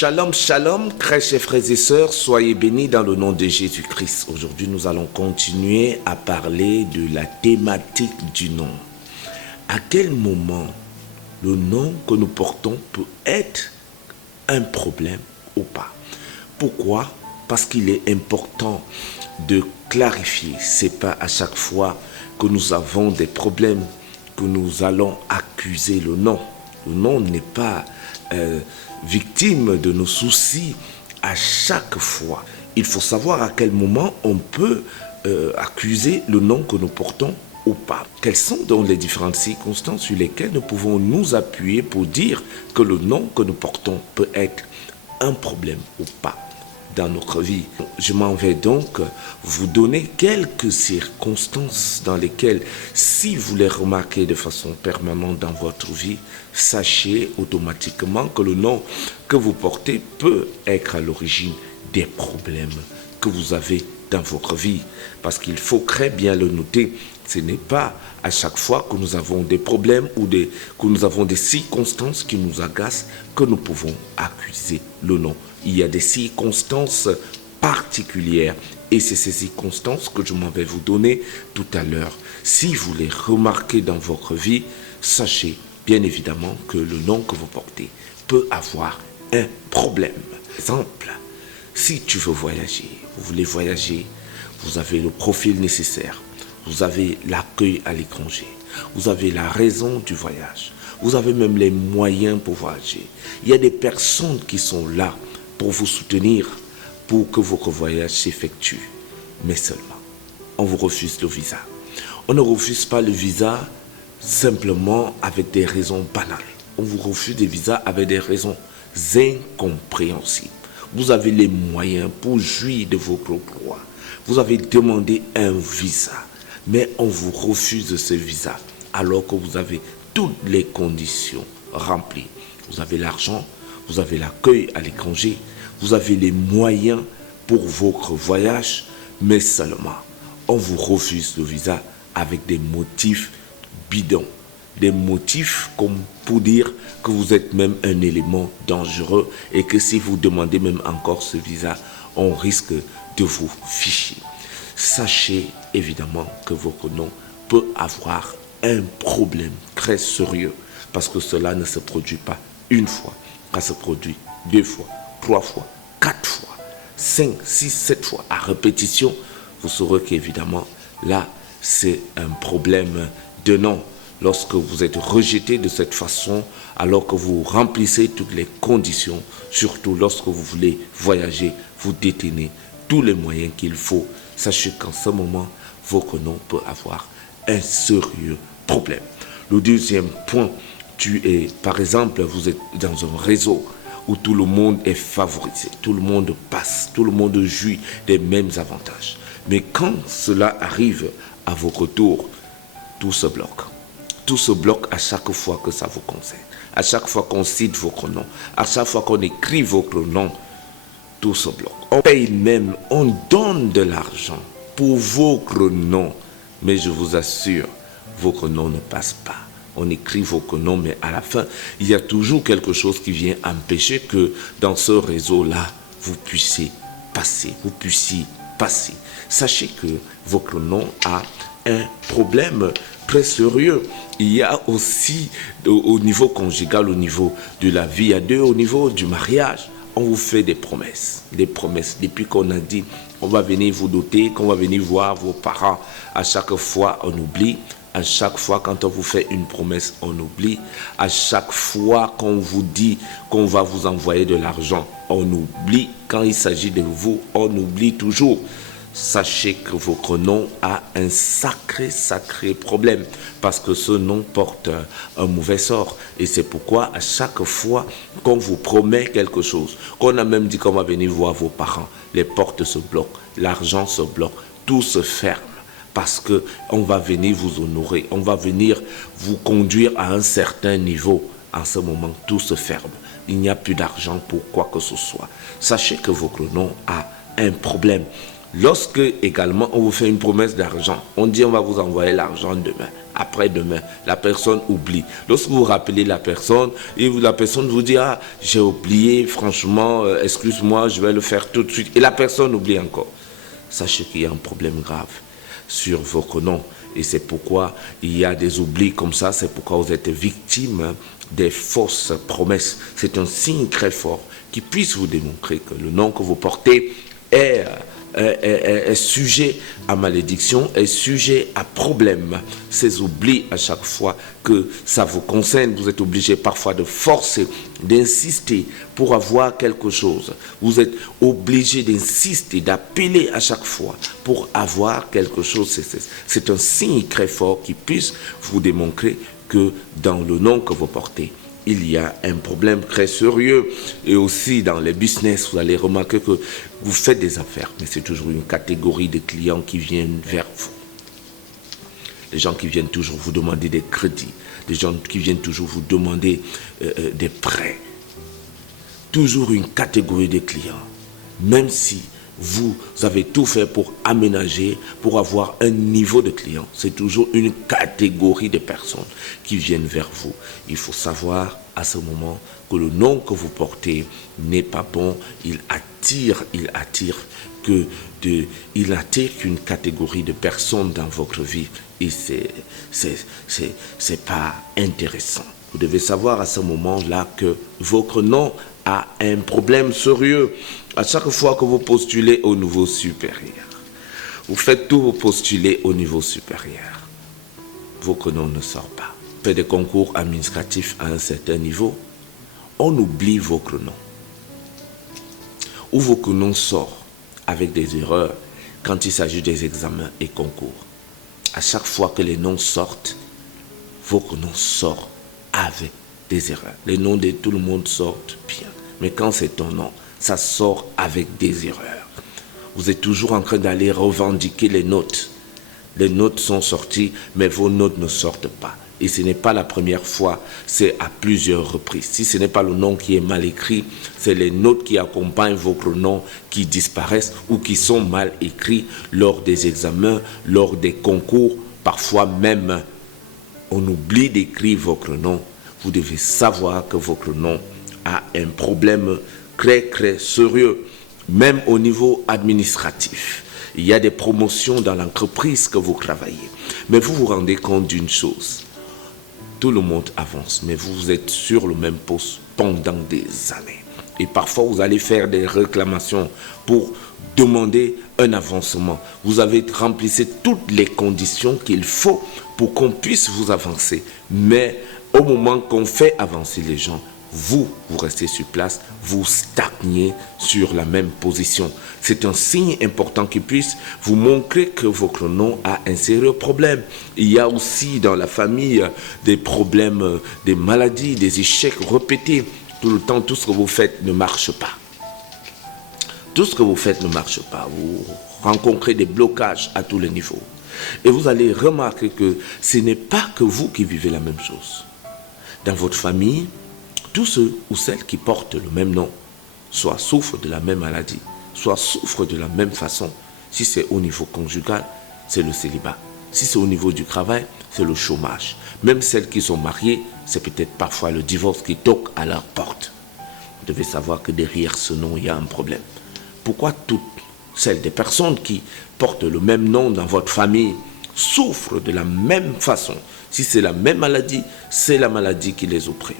Shalom, shalom, très chers frères et sœurs, soyez bénis dans le nom de Jésus-Christ. Aujourd'hui, nous allons continuer à parler de la thématique du nom. À quel moment le nom que nous portons peut être un problème ou pas? Pourquoi? Parce qu'il est important de clarifier. Ce n'est pas à chaque fois que nous avons des problèmes que nous allons accuser le nom. Le nom n'est pas victime de nos soucis à chaque fois. Il faut savoir à quel moment on peut accuser le nom que nous portons ou pas. Quelles sont donc les différentes circonstances sur lesquelles nous pouvons nous appuyer pour dire que le nom que nous portons peut être un problème ou pas dans notre vie. Je m'en vais donc vous donner quelques circonstances dans lesquelles, si vous les remarquez de façon permanente dans votre vie, sachez automatiquement que le nom que vous portez peut être à l'origine des problèmes que vous avez dans votre vie. Parce qu'il faut très bien le noter, ce n'est pas à chaque fois que nous avons des problèmes ou que nous avons des circonstances qui nous agacent que nous pouvons accuser le nom. Il y a des circonstances particulières et c'est ces circonstances que je m'en vais vous donner tout à l'heure. Si vous les remarquez dans votre vie, sachez bien évidemment que le nom que vous portez peut avoir un problème. Exemple, si tu veux voyager, vous voulez voyager, vous avez le profil nécessaire, vous avez l'accueil à l'étranger, vous avez la raison du voyage, vous avez même les moyens pour voyager. Il y a des personnes qui sont là pour vous soutenir, pour que votre voyage s'effectue. Mais seulement, on vous refuse le visa. On ne refuse pas le visa simplement avec des raisons banales. On vous refuse des visas avec des raisons incompréhensibles. Vous avez les moyens pour jouir de vos propres droits. Vous avez demandé un visa, mais on vous refuse ce visa alors que vous avez toutes les conditions remplies. Vous avez l'argent, vous avez l'accueil à l'étranger, vous avez les moyens pour votre voyage, mais seulement on vous refuse le visa avec des motifs bidons. Des motifs comme pour dire que vous êtes même un élément dangereux et que si vous demandez même encore ce visa, on risque de vous ficher. Sachez évidemment que votre nom peut avoir un problème très sérieux parce que cela ne se produit pas une fois, ça se produit 2 fois, 3 fois, 4 fois, 5, 6, 7 fois à répétition. Vous saurez qu'évidemment là c'est un problème de nom. Lorsque vous êtes rejeté de cette façon, alors que vous remplissez toutes les conditions, surtout lorsque vous voulez voyager, vous détenez tous les moyens qu'il faut. Sachez qu'en ce moment, votre nom peut avoir un sérieux problème. Le deuxième point, par exemple, vous êtes dans un réseau où tout le monde est favorisé, tout le monde passe, tout le monde jouit des mêmes avantages. Mais quand cela arrive à votre tour, tout se bloque. Tout se bloque à chaque fois que ça vous concerne. À chaque fois qu'on cite votre nom, à chaque fois qu'on écrit votre nom, tout se bloque. On paye même, on donne de l'argent pour votre nom. Mais je vous assure, votre nom ne passe pas. On écrit votre nom, mais à la fin, il y a toujours quelque chose qui vient empêcher que dans ce réseau-là, vous puissiez passer. Sachez que votre nom a un problème très sérieux. Il y a aussi au niveau conjugal, au niveau de la vie à deux, au niveau du mariage, on vous fait des promesses. Depuis qu'on a dit on va venir vous doter, qu'on va venir voir vos parents, à chaque fois on oublie. À chaque fois quand on vous fait une promesse, on oublie. À chaque fois qu'on vous dit qu'on va vous envoyer de l'argent, on oublie. Quand il s'agit de vous, on oublie toujours. Sachez que votre nom a un sacré problème parce que ce nom porte un mauvais sort. Et c'est pourquoi à chaque fois qu'on vous promet quelque chose, qu'on a même dit qu'on va venir voir vos parents, les portes se bloquent, l'argent se bloque, tout se ferme. Parce qu'on va venir vous honorer, on va venir vous conduire à un certain niveau. En ce moment, tout se ferme. Il n'y a plus d'argent pour quoi que ce soit. Sachez que votre nom a un problème. Lorsque également on vous fait une promesse d'argent, on dit on va vous envoyer l'argent demain, après-demain, la personne oublie. Lorsque vous rappelez la personne, et la personne vous dit ah j'ai oublié, franchement, excuse-moi, je vais le faire tout de suite. Et la personne oublie encore. Sachez qu'il y a un problème grave sur votre nom. Et c'est pourquoi il y a des oublis comme ça, c'est pourquoi vous êtes victime des fausses promesses. C'est un signe très fort qui puisse vous démontrer que le nom que vous portez est sujet à malédiction, est sujet à problème. Ces oublis à chaque fois que ça vous concerne, vous êtes obligé parfois de forcer, d'insister pour avoir quelque chose. Vous êtes obligé d'insister, d'appeler à chaque fois pour avoir quelque chose. C'est un signe très fort qui puisse vous démontrer que dans le nom que vous portez, il y a un problème très sérieux. Et aussi dans les business, vous allez remarquer que vous faites des affaires, mais c'est toujours une catégorie de clients qui viennent vers vous. Les gens qui viennent toujours vous demander des crédits, des gens qui viennent toujours vous demander des prêts. Toujours une catégorie de clients. Même si vous avez tout fait pour aménager, pour avoir un niveau de client, c'est toujours une catégorie de personnes qui viennent vers vous. Il faut savoir à ce moment que le nom que vous portez n'est pas bon. Il attire qu'une catégorie de personnes dans votre vie. Et c'est pas intéressant. Vous devez savoir à ce moment-là que votre nom a un problème sérieux. À chaque fois que vous postulez au niveau supérieur, vous faites tout pour postuler au niveau supérieur, votre nom ne sort pas. Vous faites des concours administratifs à un certain niveau, on oublie votre nom. Ou votre nom sort avec des erreurs quand il s'agit des examens et concours. À chaque fois que les noms sortent, votre nom sort avec des erreurs. Les noms de tout le monde sortent bien. Mais quand c'est ton nom, ça sort avec des erreurs. Vous êtes toujours en train d'aller revendiquer les notes. Les notes sont sorties, mais vos notes ne sortent pas. Et ce n'est pas la première fois, c'est à plusieurs reprises. Si ce n'est pas le nom qui est mal écrit, c'est les notes qui accompagnent votre nom qui disparaissent ou qui sont mal écrits lors des examens, lors des concours. Parfois même, on oublie d'écrire votre nom. Vous devez savoir que votre nom a un problème très très sérieux, même au niveau administratif. Il y a des promotions dans l'entreprise que vous travaillez. Mais vous vous rendez compte d'une chose. Tout le monde avance, mais vous êtes sur le même poste pendant des années. Et parfois, vous allez faire des réclamations pour demander un avancement. Vous avez rempli toutes les conditions qu'il faut pour qu'on puisse vous avancer. Mais au moment qu'on fait avancer les gens, vous restez sur place, vous stagnez sur la même position. C'est un signe important qui puisse vous montrer que votre nom a un sérieux problème. Il y a aussi dans la famille des problèmes, des maladies, des échecs répétés. Tout le temps, tout ce que vous faites ne marche pas. Tout ce que vous faites ne marche pas. Vous rencontrez des blocages à tous les niveaux. Et vous allez remarquer que ce n'est pas que vous qui vivez la même chose. Dans votre famille, tous ceux ou celles qui portent le même nom, soit souffrent de la même maladie, soit souffrent de la même façon. Si c'est au niveau conjugal, c'est le célibat. Si c'est au niveau du travail, c'est le chômage. Même celles qui sont mariées, c'est peut-être parfois le divorce qui toque à leur porte. Vous devez savoir que derrière ce nom, il y a un problème. Pourquoi toutes celles des personnes qui portent le même nom dans votre famille souffrent de la même façon? Si c'est la même maladie, c'est la maladie qui les opprime.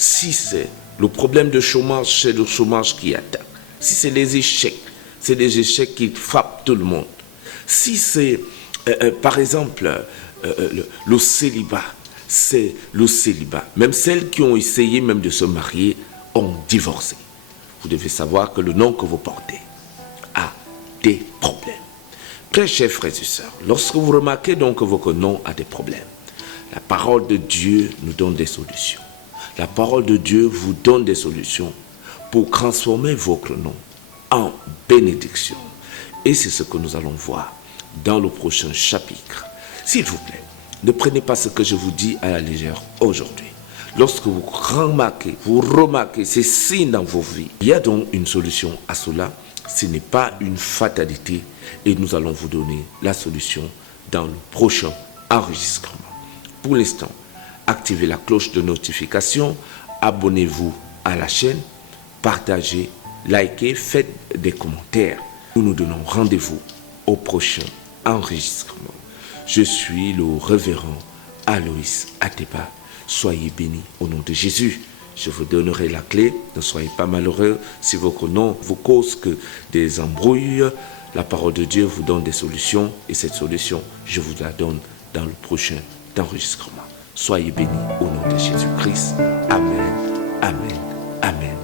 Si c'est le problème de chômage, c'est le chômage qui attaque. Si c'est les échecs, c'est des échecs qui frappent tout le monde. Si c'est, par exemple, le célibat, c'est le célibat. Même celles qui ont essayé même de se marier ont divorcé. Vous devez savoir que le nom que vous portez a des problèmes. Très chers frères et sœurs, lorsque vous remarquez donc que votre nom a des problèmes, la parole de Dieu nous donne des solutions. La parole de Dieu vous donne des solutions pour transformer votre nom en bénédiction. Et c'est ce que nous allons voir dans le prochain chapitre. S'il vous plaît, ne prenez pas ce que je vous dis à la légère aujourd'hui. Lorsque vous remarquez ces signes dans vos vies, il y a donc une solution à cela. Ce n'est pas une fatalité et nous allons vous donner la solution dans le prochain enregistrement. Pour l'instant, activez la cloche de notification, abonnez-vous à la chaîne, partagez, likez, faites des commentaires. Nous nous donnons rendez-vous au prochain enregistrement. Je suis le révérend Aloïs Atepa. Soyez bénis au nom de Jésus. Je vous donnerai la clé. Ne soyez pas malheureux si votre nom vous cause que des embrouilles. La parole de Dieu vous donne des solutions et cette solution, je vous la donne dans le prochain enregistrement. Soyez bénis au nom de Jésus-Christ. Amen, amen, amen.